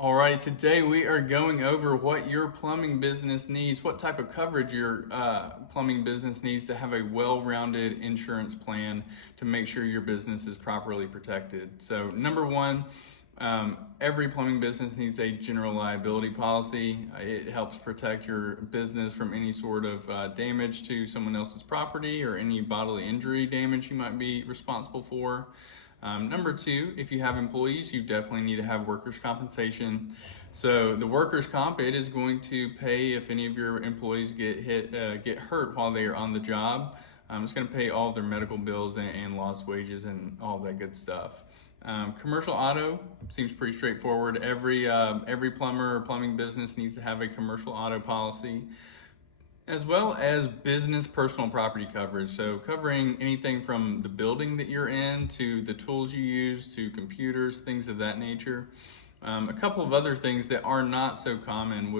Alrighty, today we are going over what your plumbing business needs, what type of coverage your plumbing business needs to have a well-rounded insurance plan to make sure your business is properly protected. So number one, every plumbing business needs a general liability policy. It helps protect your business from any sort of damage to someone else's property or any bodily injury damage you might be responsible for. Number two, if you have employees, you definitely need to have workers' compensation. So the workers' comp, it is going to pay if any of your employees get hurt while they are on the job. It's going to pay all of their medical bills and lost wages and all that good stuff. Commercial auto seems pretty straightforward. Every plumber or plumbing business needs to have a commercial auto policy, as well as business personal property coverage. So covering anything from the building that you're in to the tools you use to computers, things of that nature. A couple of other things that are not so common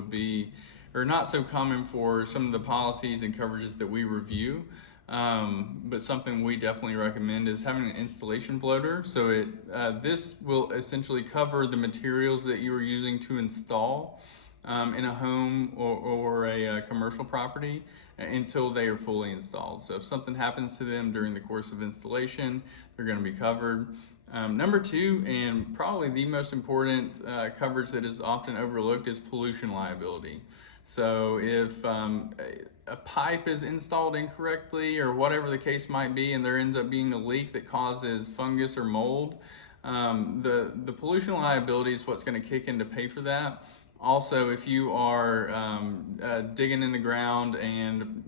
or not so common for some of the policies and coverages that we review. But something we definitely recommend is having an installation floater. So this will essentially cover the materials that you are using to install in a home or a commercial property until they are fully installed. So if something happens to them during the course of installation, they're going to be covered. Number two, and probably the most important coverage that is often overlooked, is pollution liability. So if a pipe is installed incorrectly or whatever the case might be, and there ends up being a leak that causes fungus or mold, the pollution liability is what's going to kick in to pay for that. Also, if you are digging in the ground and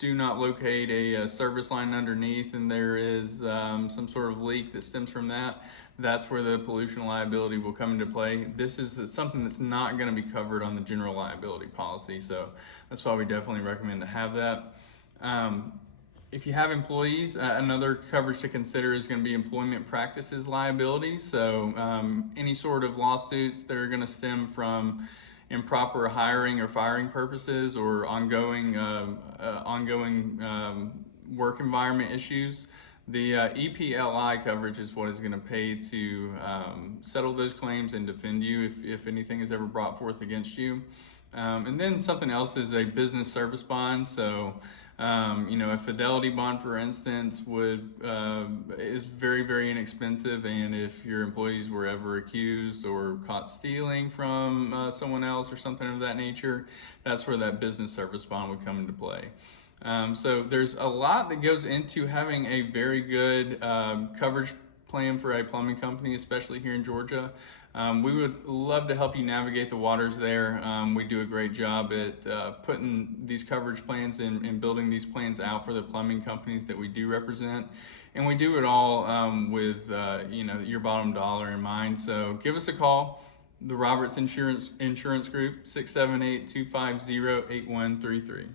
do not locate a service line underneath and there is some sort of leak that stems from that, that's where the pollution liability will come into play. This is something that's not going to be covered on the general liability policy, so that's why we definitely recommend to have that. If you have employees, another coverage to consider is going to be employment practices liability. So any sort of lawsuits that are going to stem from improper hiring or firing purposes or ongoing work environment issues. The EPLI coverage is what is going to pay to settle those claims and defend you if anything is ever brought forth against you. And then something else is a business service bond. So, a fidelity bond, for instance, is very, very inexpensive. And if your employees were ever accused or caught stealing from someone else or something of that nature, that's where that business service bond would come into play. So there's a lot that goes into having a very good coverage plan for a plumbing company, especially here in Georgia. We would love to help you navigate the waters there. We do a great job at putting these coverage plans and building these plans out for the plumbing companies that we do represent. And we do it all with your bottom dollar in mind. So give us a call. The Roberts Insurance Group, 678-250-8133.